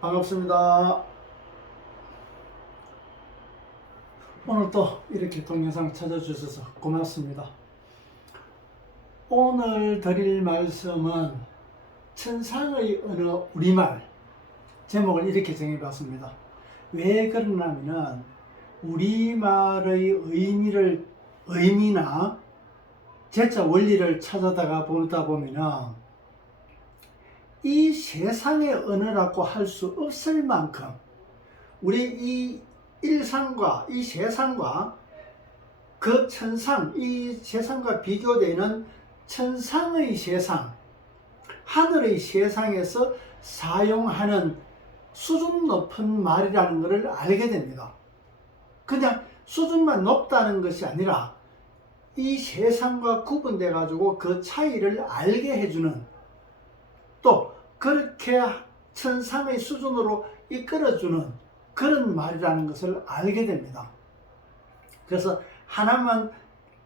반갑습니다. 오늘 또 이렇게 동영상 찾아주셔서 고맙습니다. 오늘 드릴 말씀은 천상의 언어 우리말, 제목을 이렇게 정해봤습니다. 왜 그러냐면은 우리말의 의미나 제자 원리를 찾아다가 보다 보면은 이 세상의 언어라고 할 수 없을 만큼 우리 이 일상과 이 세상과 그 천상, 이 세상과 비교되는 천상의 세상, 하늘의 세상에서 사용하는 수준 높은 말이라는 것을 알게 됩니다. 그냥 수준만 높다는 것이 아니라 이 세상과 구분돼 가지고 그 차이를 알게 해주는, 또 그렇게 천상의 수준으로 이끌어주는 그런 말이라는 것을 알게 됩니다. 그래서 하나만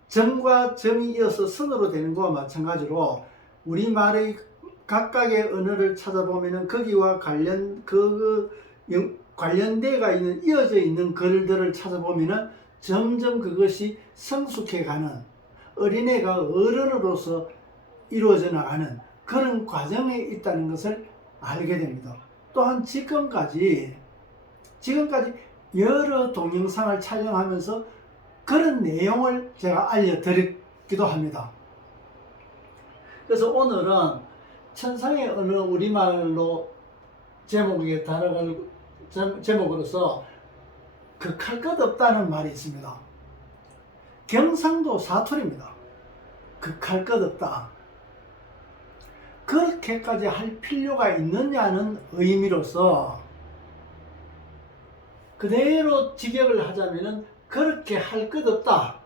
점과 점이 이어서 선으로 되는 것과 마찬가지로 우리말의 각각의 언어를 찾아보면 거기와 관련되어 있는, 이어져 있는 글들을 찾아보면 점점 그것이 성숙해가는, 어린애가 어른으로서 이루어져 나가는 그런 과정에 있다는 것을 알게 됩니다. 또한 지금까지 여러 동영상을 촬영하면서 그런 내용을 제가 알려드리기도 합니다. 그래서 오늘은 천상의 언어 우리말로 제목으로서 극할 것 없다는 말이 있습니다. 경상도 사투리입니다. 극할 것 없다. 그렇게까지 할 필요가 있느냐는 의미로서 그대로 직역을 하자면은 그렇게 할 것 없다.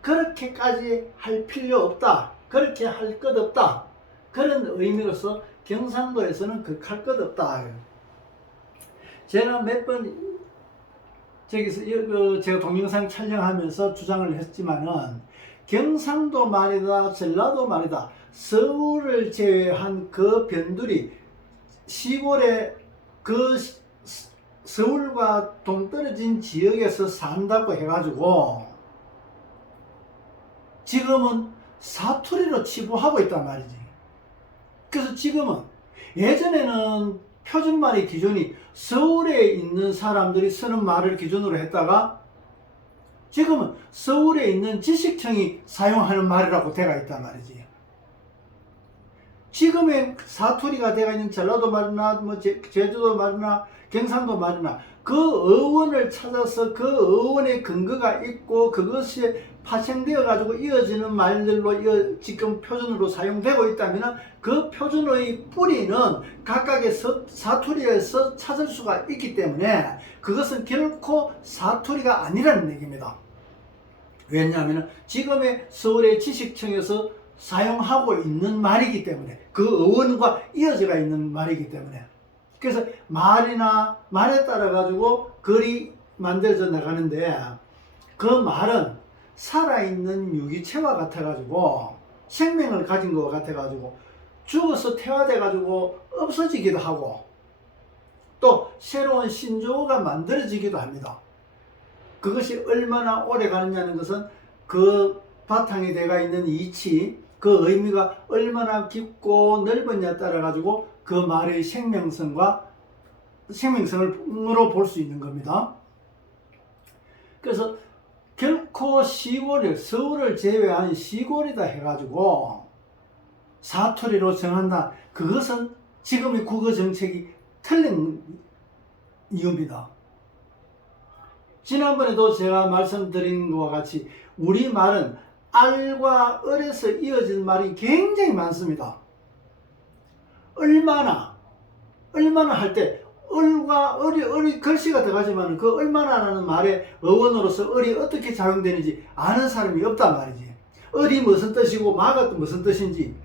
그렇게까지 할 필요 없다. 그렇게 할 것 없다. 그런 의미로서 경상도에서는 극할 것 없다. 제가 몇 번 제가 동영상 촬영하면서 주장을 했지만은 경상도 말이다, 전라도 말이다, 서울을 제외한 그 변두리 시골에 그 서울과 동떨어진 지역에서 산다고 해가지고 지금은 사투리로 치부하고 있단 말이지. 그래서 지금은, 예전에는 표준말의 기준이 서울에 있는 사람들이 쓰는 말을 기준으로 했다가 지금은 서울에 있는 지식청이 사용하는 말이라고 되어 있단 말이지. 지금의 사투리가 되어 있는 전라도 말이나 제주도 말이나 경상도 말이나 그 어원을 찾아서 그 어원의 근거가 있고 그것이 파생되어 가지고 이어지는 말들로 지금 표준으로 사용되고 있다면 그 표준의 뿌리는 각각의 사투리에서 찾을 수가 있기 때문에 그것은 결코 사투리가 아니라는 얘기입니다. 왜냐하면 지금의 서울의 지식청에서 사용하고 있는 말이기 때문에, 그 어원과 이어져가 있는 말이기 때문에, 그래서 말에 따라 가지고 글이 만들어져 나가는데 그 말은 살아있는 유기체와 같아 가지고 생명을 가진 것 같아 가지고 죽어서 태화돼 가지고 없어지기도 하고 또 새로운 신조어가 만들어지기도 합니다. 그것이 얼마나 오래 가느냐는 것은 그 바탕에 되어 있는 이치, 그 의미가 얼마나 깊고 넓었냐에 따라 가지고 그 말의 생명성으로 볼 수 있는 겁니다. 그래서 결코 서울을 제외한 시골이다 해가지고 사투리로 정한다, 그것은 지금의 국어 정책이 틀린 이유입니다. 지난번에도 제가 말씀드린 것과 같이 우리말은 알과 을에서 이어진 말이 굉장히 많습니다. 얼마나 할 때 을과 을이 글씨가 들어가지만 그 얼마나라는 말의 어원으로서 을이 어떻게 작용되는지 아는 사람이 없단 말이지. 을이 무슨 뜻이고 마가 무슨 뜻인지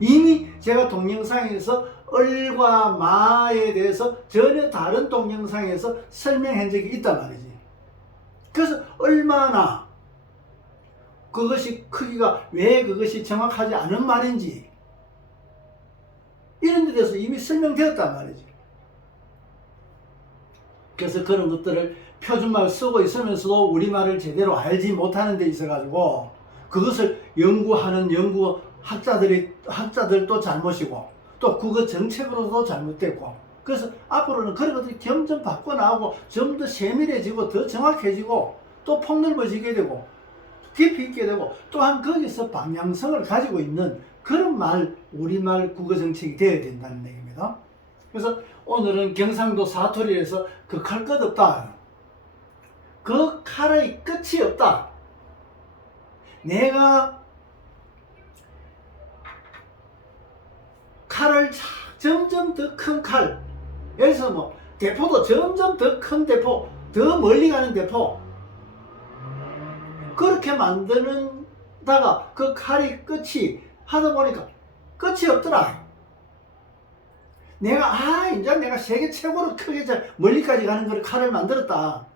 이미 제가 동영상에서 을과 마에 대해서 전혀 다른 동영상에서 설명한 적이 있단 말이지. 그래서 얼마나 그것이 크기가 왜 그것이 정확하지 않은 말인지 이런 대해서 이미 설명되었단 말이지. 그래서 그런 것들을 표준말 쓰고 있으면서도 우리말을 제대로 알지 못하는 데 있어가지고 그것을 연구하는 연구 학자들도 잘못이고 또 국어 정책으로도 잘못됐고, 그래서 앞으로는 그런 것들이 점점 바꿔나가고 좀 더 세밀해지고 더 정확해지고 또 폭넓어지게 되고 깊이 있게 되고 또한 거기서 방향성을 가지고 있는 그런 우리말 국어 정책이 되어야 된다는 얘기입니다. 그래서 오늘은 경상도 사투리에서 그 칼 끝 없다. 그 칼의 끝이 없다. 내가 칼을 점점 더 큰 칼, 여기서 뭐 대포도 점점 더 큰 대포, 더 멀리 가는 대포, 그렇게 만드는다가 그 칼이 끝이 하다 보니까 끝이 없더라. 이제 내가 세계 최고로 크게 멀리까지 가는 걸 칼을 만들었다.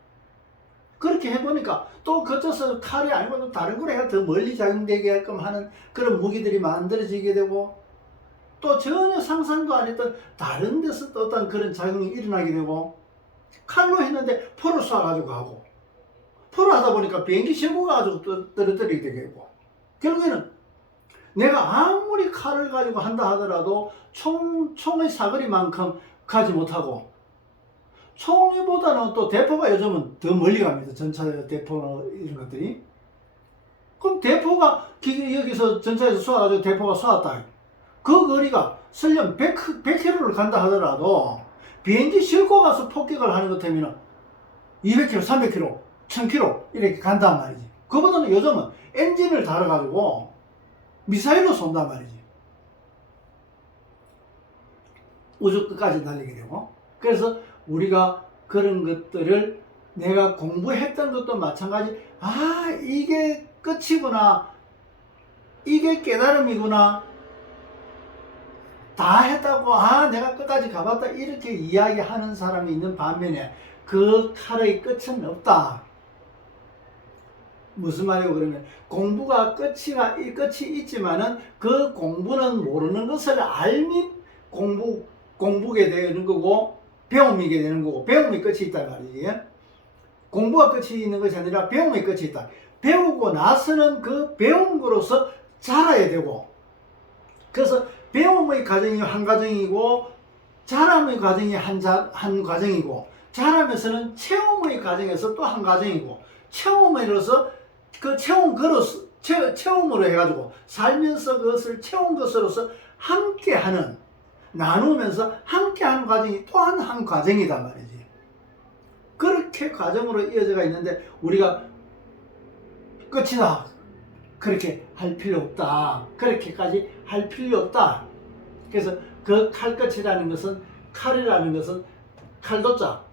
그렇게 해보니까 또 거쳐서 칼이 아니고 다른 걸 해야 더 멀리 작용되게끔 하는 그런 무기들이 만들어지게 되고, 또 전혀 상상도 안 했던 다른 데서 또 어떤 그런 작용이 일어나게 되고, 칼로 했는데 포를 쏴가지고 가고, 포를 하다 보니까 비행기 싣고 가지고 떨어뜨리게 되고, 결국에는 내가 아무리 칼을 가지고 한다 하더라도 총의 사거리만큼 가지 못하고, 총기보다는 또 대포가 요즘은 더 멀리 갑니다. 전차 대포 이런 것들이. 그럼 대포가 여기서 전차에서 쏘아가지고 대포가 쏘았다. 그 거리가 설령 100km를 간다 하더라도 비행기 싣고 가서 폭격을 하는 것 때문에 200km, 300km, 1000km 이렇게 간단 말이지. 그보다는 요즘은 엔진을 달아가지고 미사일로 쏜단 말이지. 우주 끝까지 날리게 되고. 그래서 우리가 그런 것들을 내가 공부했던 것도 마찬가지, 이게 끝이구나, 이게 깨달음이구나, 다 했다고 내가 끝까지 가봤다 이렇게 이야기하는 사람이 있는 반면에 그 칼의 끝은 없다. 무슨 말이에요? 그러면 공부가 끝이 있지만은 그 공부는 모르는 것을 알면 공부게 되는 거고 배움이게 되는 거고, 배움이 끝이 있단 말이지. 공부가 끝이 있는 것이 아니라 배움이 끝이 있다. 배우고 나서는 그 배운 거로서 자라야 되고, 그래서 배움의 과정이 한 과정이고 자람의 과정이 한 과정이고, 자라면서는 체험의 과정에서 또 한 과정이고, 체험으로서 그 체험으로 해가지고 살면서 그것을 체험 것으로서 함께하는, 나누면서 함께하는 과정이 또한 한 과정이단 말이지. 그렇게 과정으로 이어져가 있는데 우리가 끝이다 그렇게 할 필요 없다, 그렇게까지 할 필요 없다. 그래서 그 칼끝이라는 것은, 칼이라는 것은 칼도자,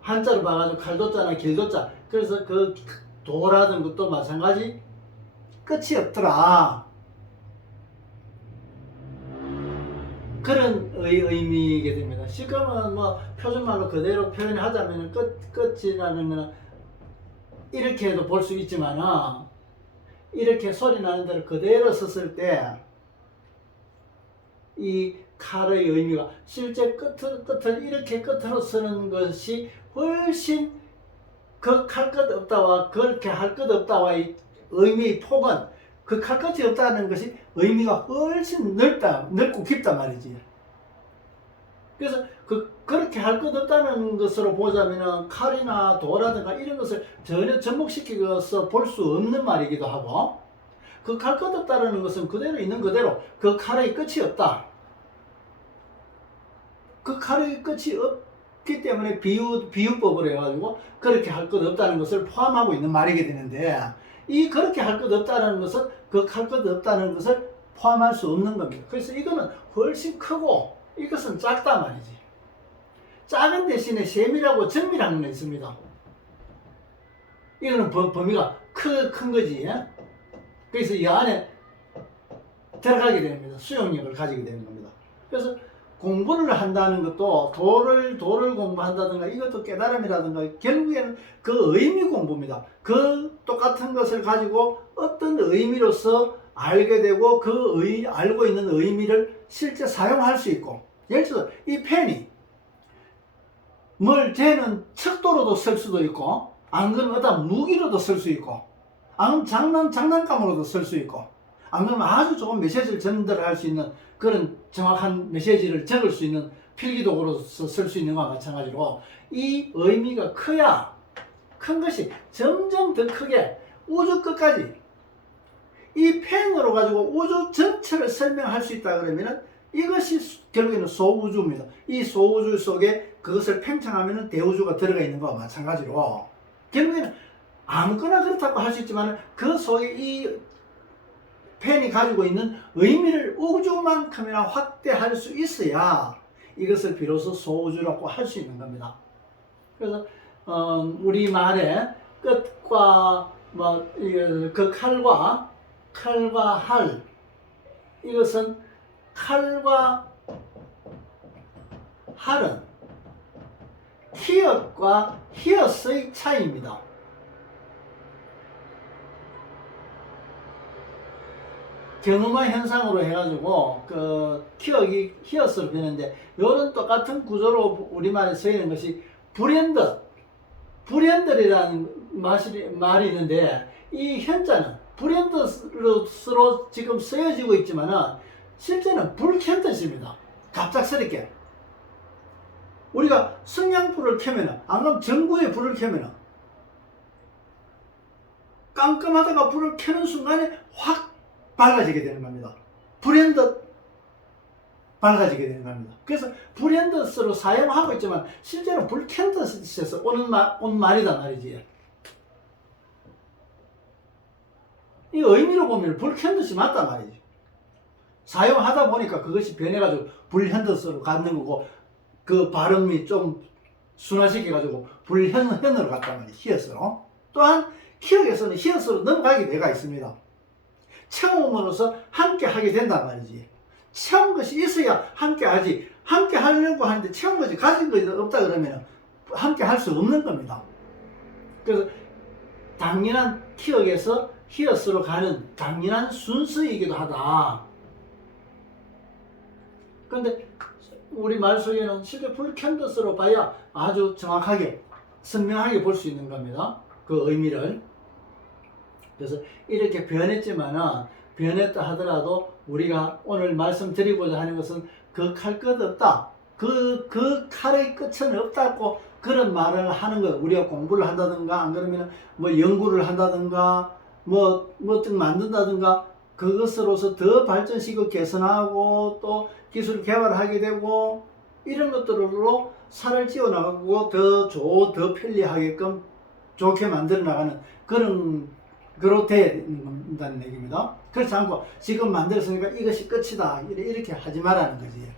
한자로 봐가지고 칼도자나 길도자, 그래서 그 도라는 것도 마찬가지 끝이 없더라, 그런 의미이게 됩니다. 지금은 뭐 표준말로 그대로 표현하자면 끝이라는 거는 이렇게 해도 볼 수 있지만, 이렇게 소리 나는 대로 그대로 썼을 때 이 칼의 의미가 실제 끝을 이렇게 끝으로 쓰는 것이 훨씬 그 칼 끝 없다와 그렇게 할 것 없다와의 의미의 폭은, 그 칼 끝이 없다는 것이 의미가 훨씬 넓고 깊단 말이지. 그래서 그렇게 할 것 없다는 것으로 보자면 칼이나 도라든가 이런 것을 전혀 접목시켜서 볼 수 없는 말이기도 하고, 그 칼 것 없다는 것은 그대로 있는 그대로 그 칼의 끝이 없다. 그 칼의 끝이 없기 때문에 비유법으로 해가지고 그렇게 할 것 없다는 것을 포함하고 있는 말이게 되는데, 이 그렇게 할 것 없다는 것은 그 칼 것 없다는 것을 포함할 수 없는 겁니다. 그래서 이거는 훨씬 크고 이것은 작다 말이지. 작은 대신에 세밀하고 정밀한 게 있습니다. 이거는 범위가 큰 거지. 그래서 이 안에 들어가게 됩니다. 수용력을 가지게 되는 겁니다. 그래서 공부를 한다는 것도 도를 공부한다든가 이것도 깨달음이라든가 결국에는 그 의미 공부입니다. 그 똑같은 것을 가지고 어떤 의미로서 알게 되고 알고 있는 의미를 실제 사용할 수 있고, 예를 들어서 이 펜이 쟤는 척도로도 쓸 수도 있고, 안 그러면 어떤 무기로도 쓸 수 있고, 안 그러면 장난감으로도 쓸 수 있고, 안 그러면 아주 좋은 메시지를 전달할 수 있는 그런 정확한 메시지를 적을 수 있는 필기도구로서 쓸 수 있는 것과 마찬가지로, 이 의미가 커야 큰 것이 점점 더 크게 우주 끝까지 이 펜으로 가지고 우주 전체를 설명할 수 있다 그러면은 이것이 결국에는 소우주입니다. 이 소우주 속에 그것을 팽창하면은 대우주가 들어가 있는 것과 마찬가지로, 결국에는 아무거나 그렇다고 할 수 있지만 그 속에 이 펜이 가지고 있는 의미를 우주만큼이나 확대할 수 있어야 이것을 비로소 소우주라고 할 수 있는 겁니다. 그래서 우리말의 끝과 그 칼과 활, 이것은 칼과 활은 히읗과 히읗의 차이입니다. 경음화 현상으로 해가지고 그 키읔이 히읗으로 변했는데, 이런 똑같은 구조로 우리말에 쓰이는 것이 불현들이라는 말이 있는데, 이 현자는 불현듯으로 지금 쓰여지고 있지만은 실제는 불켠 뜻입니다. 갑작스럽게 우리가 성냥불을 켜면은, 안 그러면 전구에 불을 켜면은 깜깜하다가 불을 켜는 순간에 확 밝아지게 되는 겁니다. 불현듯 밝아지게 되는 겁니다. 그래서 불현듯으로 사용하고 있지만 실제로 불켠 뜻에서 온 말이단 말이지. 이 의미로 보면 불켠 뜻이 맞단 말이지. 사용하다 보니까 그것이 변해가지고 불현듯으로 갖는 거고, 그 발음이 좀 순화시켜가지고 불현으로 갔단 말이지, 히읗으로. 또한 키읔에서는 히읗으로 넘어가게 돼가 있습니다. 처음으로서 함께 하게 된단 말이지. 처음 것이 있어야 함께 하지. 함께 하려고 하는데 처음 것이 가진 것이 없다 그러면 함께 할 수 없는 겁니다. 그래서 당연한 키읔에서 히읗으로 가는 당연한 순서이기도 하다. 그런데 우리 말 속에는 실제 불켠 뜻으로 봐야 아주 정확하게 선명하게 볼 수 있는 겁니다. 그 의미를. 그래서 이렇게 변했지만은, 변했다 하더라도 우리가 오늘 말씀드리고자 하는 것은 그 칼 끝 없다, 그 칼의 끝은 없다고 그런 말을 하는 것. 우리가 공부를 한다든가, 안 그러면 연구를 한다든가, 좀 만든다든가, 그것으로서 더 발전시키고 개선하고 또 기술 개발하게 되고, 이런 것들로 살을 찌워 나가고 더 편리하게끔 좋게 만들어 나가는 그로 돼야 된다는 얘기입니다. 그렇지 않고 지금 만들었으니까 이것이 끝이다 이렇게 하지 말라는 거지.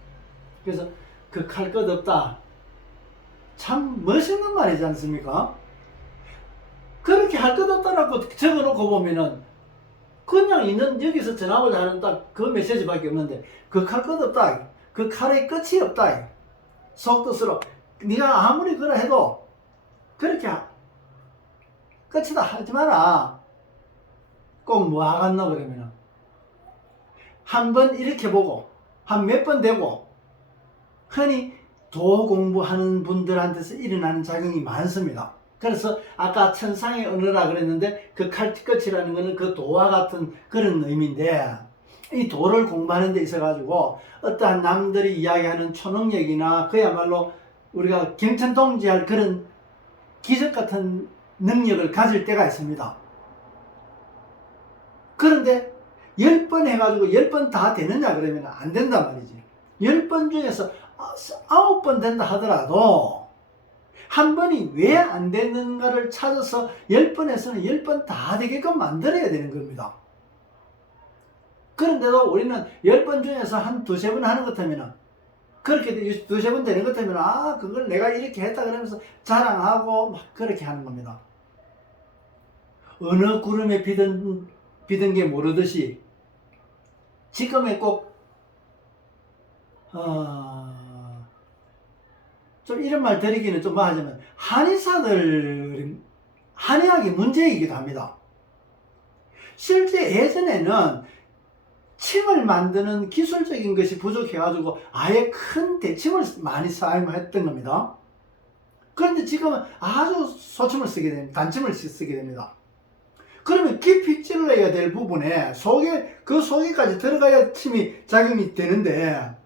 그래서 그 칼 끝 없다, 참 멋있는 말이지 않습니까? 그렇게 할 것 없다라고 적어놓고 보면은 그냥 있는, 여기서 전하고자 하는 딱 그 메시지밖에 없는데, 그 칼 끝 없다, 그 칼의 끝이 없다, 속뜻으로 네가 아무리 그라 해도 그렇게 끝이다 하지 마라. 꼭 뭐 하겠노 그러면은 한 번 이렇게 보고 한 몇 번 되고, 흔히 도 공부하는 분들한테서 일어나는 작용이 많습니다. 그래서 아까 천상의 언어라 그랬는데, 그 칼끝이라는 것은 그 도와 같은 그런 의미인데, 이 도를 공부하는 데 있어 가지고 어떠한 남들이 이야기하는 초능력이나 그야말로 우리가 경천동지할 그런 기적 같은 능력을 가질 때가 있습니다. 그런데 10번 해가지고 10번 다 되느냐 그러면 안 된단 말이지. 10번 중에서 9번 된다 하더라도 한 번이 왜 안 되는가를 찾아서 10번에서는 10번 다 되게끔 만들어야 되는 겁니다. 그런데도 우리는 10번 중에서 한 두세 번 하는 것 같으면, 그렇게 두세 번 되는 것 같으면 그걸 내가 이렇게 했다 그러면서 자랑하고 막 그렇게 하는 겁니다. 어느 구름에 비든 게 모르듯이 지금에 꼭 좀 이런 말 드리기는 좀 하자면, 한의학이 문제이기도 합니다. 실제 예전에는 침을 만드는 기술적인 것이 부족해가지고 아예 큰 대침을 많이 사용했던 겁니다. 그런데 지금은 아주 소침을 쓰게 됩니다. 단침을 쓰게 됩니다. 그러면 깊이 찔러야 될 부분에 그 속에까지 들어가야 침이 작용이 되는데,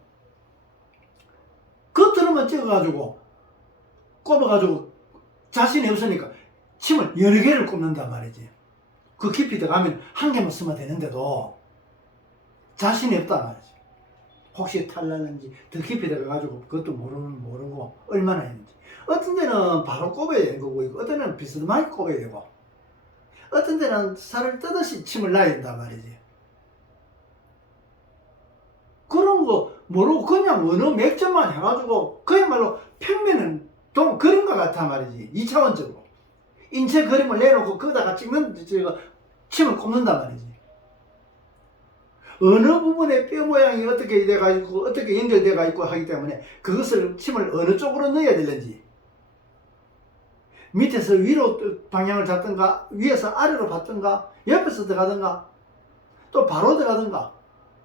겉으로만 찍어가지고 꼽아가지고 자신이 없으니까 침을 여러 개를 꼽는단 말이지. 그 깊이 들어가면 한 개만 쓰면 되는데도 자신이 없단 말이지. 혹시 탈났는지 더 깊이 들어가가지고 그것도 모르고 얼마나 했는지. 어떤 데는 바로 꼽아야 되는 거고, 어떤 데는 비스듬하게 꼽아야 되고, 어떤 데는 살을 뜨듯이 침을 놔야 된단 말이지. 그런 거 모르고 그냥 어느 맥점만 해가지고 그야말로 평면은 그런 것 같아 말이지. 2차원적으로 인체 그림을 내놓고 거기다가 침을 꼽는단 말이지. 어느 부분에 뼈 모양이 어떻게 돼가 있고 어떻게 연결돼가 있고 하기 때문에 그것을 침을 어느 쪽으로 넣어야 되는지, 밑에서 위로 방향을 잡든가 위에서 아래로 받든가 옆에서 들어가든가 또 바로 들어가든가,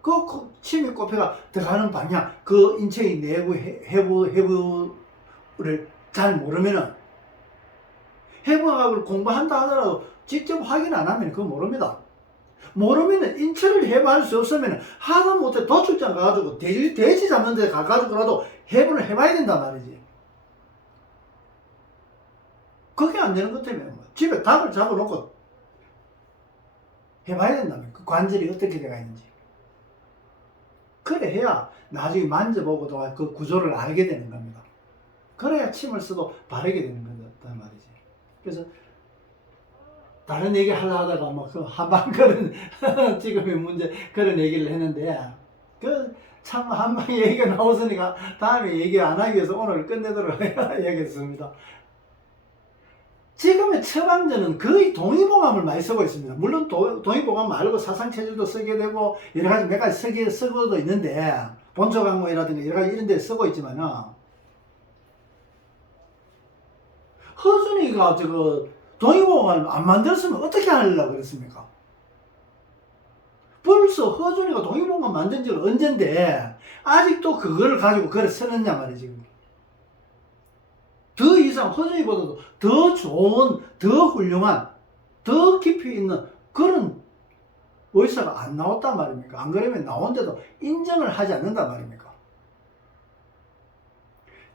그 침이 꼽혀가 들어가는 방향, 그 인체의 내부 해부를 잘 모르면은, 해부학을 공부한다 하더라도 직접 확인 안 하면 그거 모릅니다. 모르면은 인체를 해부할 수 없으면 하다못해 도축장 가가지고 돼지 잡는 데 가가지고라도 해부를 해봐야 된단 말이지. 그게 안 되는 것 때문에 집에 닭을 잡아놓고 해봐야 된다면 그 관절이 어떻게 돼가 있는지. 그래 해야 나중에 만져보고도 그 구조를 알게 되는 겁니다. 그래야 침을 써도 바르게 되는 거단 말이지. 그래서 다른 얘기 하다가 그 한방 그런 지금의 문제 그런 얘기를 했는데, 그 참 한방 얘기가 나왔으니까 다음에 얘기 안 하기 위해서 오늘 끝내도록 얘기했습니다. 지금의 처방전은 거의 동의보감을 많이 쓰고 있습니다. 물론 동의보감 말고 사상체질도 쓰게 되고 여러 가지 몇 가지 쓰고도 있는데, 본초강모이라든가 여러 가지 이런 데 쓰고 있지만은, 허준이가 동의보감을 안 만들었으면 어떻게 하려고 그랬습니까? 벌써 허준이가 동의보감 만든 지가 언젠데 아직도 그걸 가지고 글을 쓰느냐 말이지. 더 이상 허준이보다도 더 좋은, 더 훌륭한, 더 깊이 있는 그런 의사가 안 나왔단 말입니까? 안 그러면 나온데도 인정을 하지 않는단 말입니까?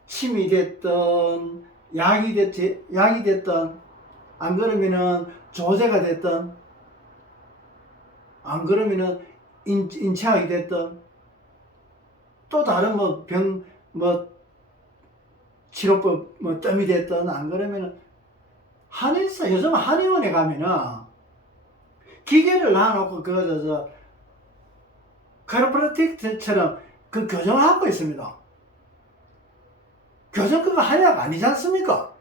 침이 됐든 약이 됐든 안 그러면은 조제가 됐든 안 그러면은 인체학이 됐든 또 다른 치료법 뜸이 됐든 안 그러면은 요즘 한의원에 가면은 기계를 놔놓고 카이로프라틱처럼 그 교정을 하고 있습니다. 교정 그거 한의학 아니지 않습니까?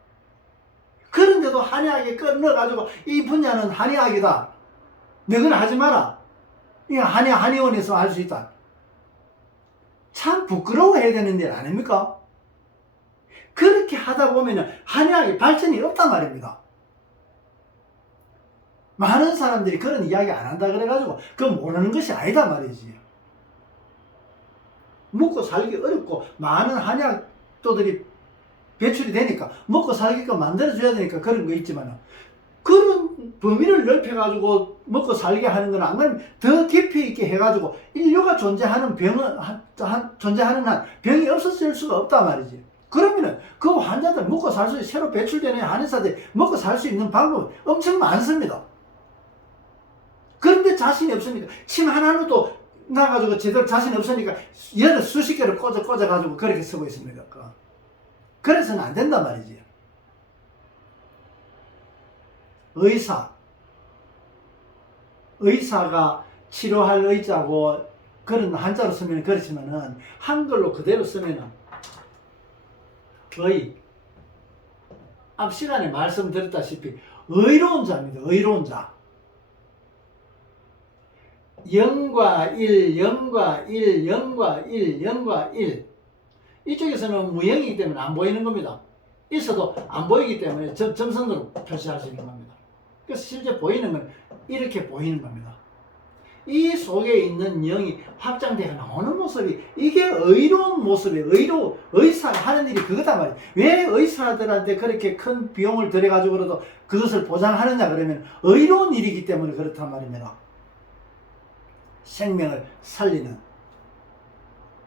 그런데도 한의학에 끌어가지고 이 분야는 한의학이다, 너는 하지 마라, 이거 한의원에서 할 수 있다. 참 부끄러워해야 되는 일 아닙니까? 그렇게 하다 보면 한의학의 발전이 없단 말입니다. 많은 사람들이 그런 이야기 안 한다 그래가지고 그건 모르는 것이 아니다 말이지. 먹고 살기 어렵고 많은 한의학도들이 배출이 되니까 먹고 살게끔 만들어줘야 되니까 그런 거 있지만, 그런 범위를 넓혀가지고 먹고 살게 하는 건 안 그러면 더 깊이 있게 해가지고 인류가 존재하는 존재하는 한 병이 없어질 수가 없단 말이지. 그러면은 그 환자들 먹고 살 수, 새로 배출되는 한의사들이 먹고 살 수 있는 방법이 엄청 많습니다. 그런데 자신이 없으니까 침 하나로도 나가지고 제대로 자신이 없으니까 수십 개를 꽂아가지고 그렇게 쓰고 있습니다. 그래서는 안 된단 말이지. 의사가 치료할 의자고 그런 한자로 쓰면 그렇지만은 한글로 그대로 쓰면은 앞 시간에 말씀드렸다시피 의로운 자입니다. 의로운 자. 0과 1, 0과 1, 0과 1, 0과 1. 이쪽에서는 무형이기 때문에 안 보이는 겁니다. 있어도 안 보이기 때문에 점선으로 표시할 수 있는 겁니다. 그래서 실제 보이는 건 이렇게 보이는 겁니다. 이 속에 있는 영이 확장되어 나오는 모습이 이게 의로운 모습이에요. 의사가 하는 일이 그거단 말이에요. 왜 의사들한테 그렇게 큰 비용을 들여가지고라도 그것을 보장하느냐 그러면 의로운 일이기 때문에 그렇단 말입니다. 생명을 살리는,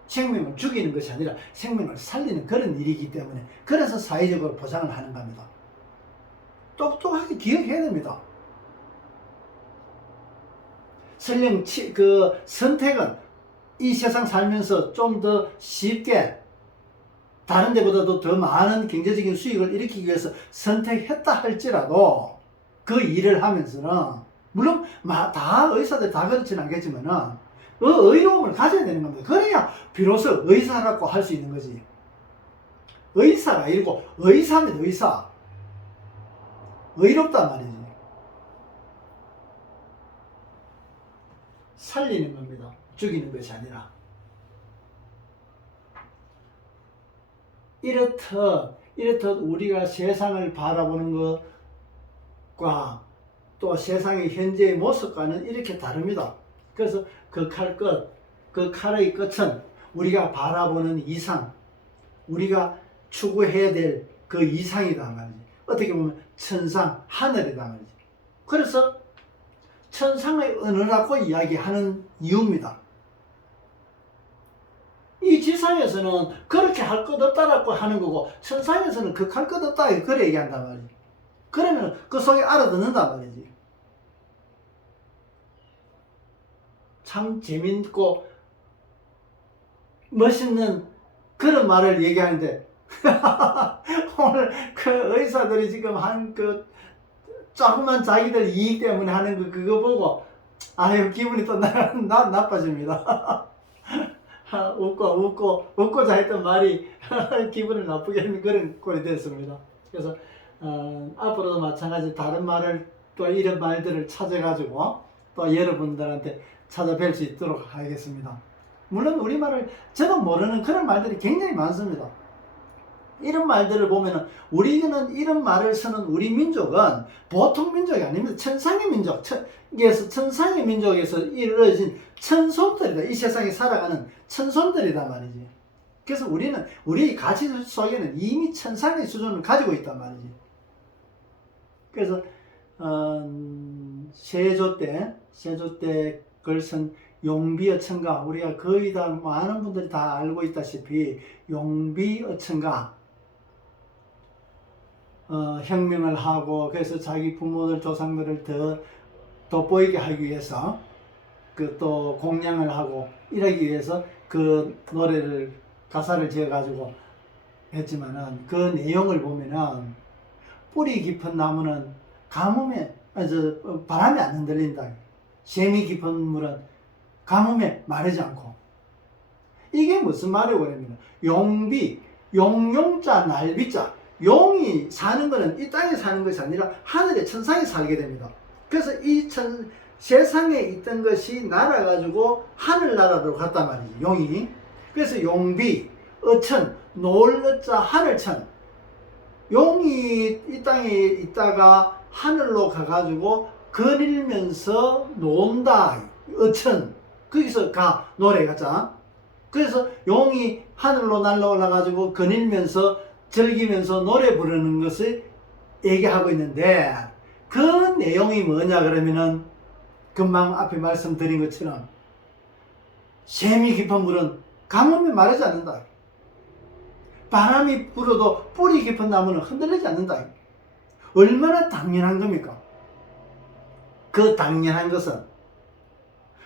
생명을 죽이는 것이 아니라 생명을 살리는 그런 일이기 때문에 그래서 사회적으로 보장을 하는 겁니다. 똑똑하게 기억해야 됩니다. 설령 그 선택은 이 세상 살면서 좀 더 쉽게 다른 데보다도 더 많은 경제적인 수익을 일으키기 위해서 선택했다 할지라도 그 일을 하면서는 물론 다 의사들 다 그렇지는 않겠지만은 그 의로움을 가져야 되는 겁니다. 그래야 비로소 의사라고 할 수 있는 거지. 의사가 아니고 의사입니다. 의사. 의롭단 말이지. 살리는 겁니다. 죽이는 것이 아니라. 이렇듯 우리가 세상을 바라보는 것과 또 세상의 현재의 모습과는 이렇게 다릅니다. 그래서 그 칼의 끝은 우리가 바라보는 이상, 우리가 추구해야 될 그 이상이다 말이지. 어떻게 보면 천상, 하늘이다 말이지. 그래서 천상의 은혜라고 이야기하는 이유입니다. 이 지상에서는 그렇게 할 것 없다라고 하는 거고 천상에서는 그 할 것 없다 그래 얘기한단 말이지. 그러면 그 속에 알아듣는단 말이지. 참 재밌고 멋있는 그런 말을 얘기하는데 오늘 그 의사들이 지금 한 그 조그만 자기들 이익 때문에 하는 그거 보고 아유 기분이 또 나빠집니다. 웃고자 했던 말이 기분을 나쁘게 하는 그런 꼴이 됐습니다. 그래서 앞으로도 마찬가지 다른 말을 또 이런 말들을 찾아가지고 또 여러분들한테 찾아뵐 수 있도록 하겠습니다. 물론 우리말을 저도 모르는 그런 말들이 굉장히 많습니다. 이런 말들을 보면은 우리는 이런 말을 쓰는 우리 민족은 보통 민족이 아닙니다. 천상의 민족, 천상의 민족에서 이루어진 천손들이다. 이 세상에 살아가는 천손들이다 말이지. 그래서 우리는 우리의 가치 속에는 이미 천상의 수준을 가지고 있단 말이지. 그래서 세조 때 글 쓴 용비어천가, 우리가 거의 다 많은 분들이 다 알고 있다시피 용비어천가 혁명을 하고 그래서 자기 부모들 조상들을 더 돋보이게 하기 위해서 그 또 공양을 하고 이러기 위해서 그 노래를 가사를 지어 가지고 했지만은 그 내용을 보면은 뿌리 깊은 나무는 가뭄에 바람에 안 흔들린다. 샘이 깊은 물은 가뭄에 마르지 않고. 이게 무슨 말이고 그러면 용비, 용용자 날비자. 용이 사는 것은 이 땅에 사는 것이 아니라 하늘의 천상에 살게 됩니다. 그래서 이 세상에 있던 것이 날아가지고 하늘나라로 갔단 말이지, 용이. 그래서 용비, 어천, 노을자 하늘천. 용이 이 땅에 있다가 하늘로 가가지고 거닐면서 논다. 어천. 거기서 노래 가자. 그래서 용이 하늘로 날아올라가지고 거닐면서 즐기면서 노래 부르는 것을 얘기하고 있는데 그 내용이 뭐냐 그러면은 금방 앞에 말씀드린 것처럼 샘이 깊은 물은 가뭄에 마르지 않는다. 바람이 불어도 뿌리 깊은 나무는 흔들리지 않는다. 얼마나 당연한 겁니까? 그 당연한 것은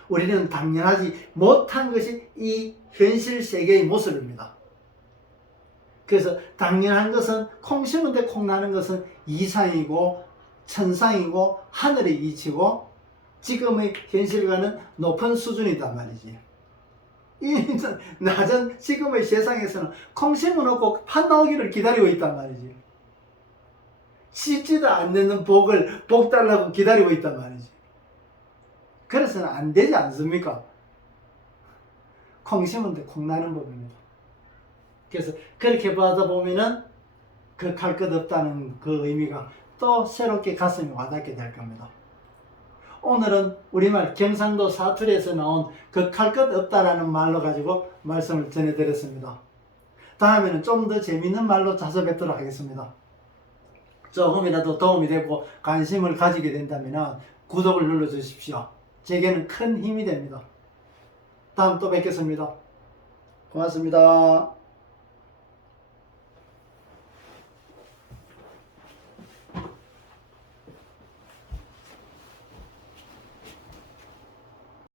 우리는 당연하지 못한 것이 이 현실 세계의 모습입니다. 그래서 당연한 것은 콩 심은데 콩 나는 것은 이상이고 천상이고 하늘의 이치고 지금의 현실과는 높은 수준이단 말이지. 이 낮은 지금의 세상에서는 콩 심어놓고 팥 나오기를 기다리고 있단 말이지. 씹지도 않는 복 달라고 기다리고 있단 말이지. 그래서는 안 되지 않습니까? 콩 심은데 콩 나는 법입니다. 그래서 그렇게 받아 보면은 그 갈 것 없다는 그 의미가 또 새롭게 가슴에 와닿게 될 겁니다. 오늘은 우리말 경상도 사투리에서 나온 그 칼 것 없다라는 말로 가지고 말씀을 전해드렸습니다. 다음에는 좀 더 재밌는 말로 찾아뵙도록 하겠습니다. 조금이라도 도움이 되고 관심을 가지게 된다면 구독을 눌러주십시오. 제게는 큰 힘이 됩니다. 다음 또 뵙겠습니다. 고맙습니다.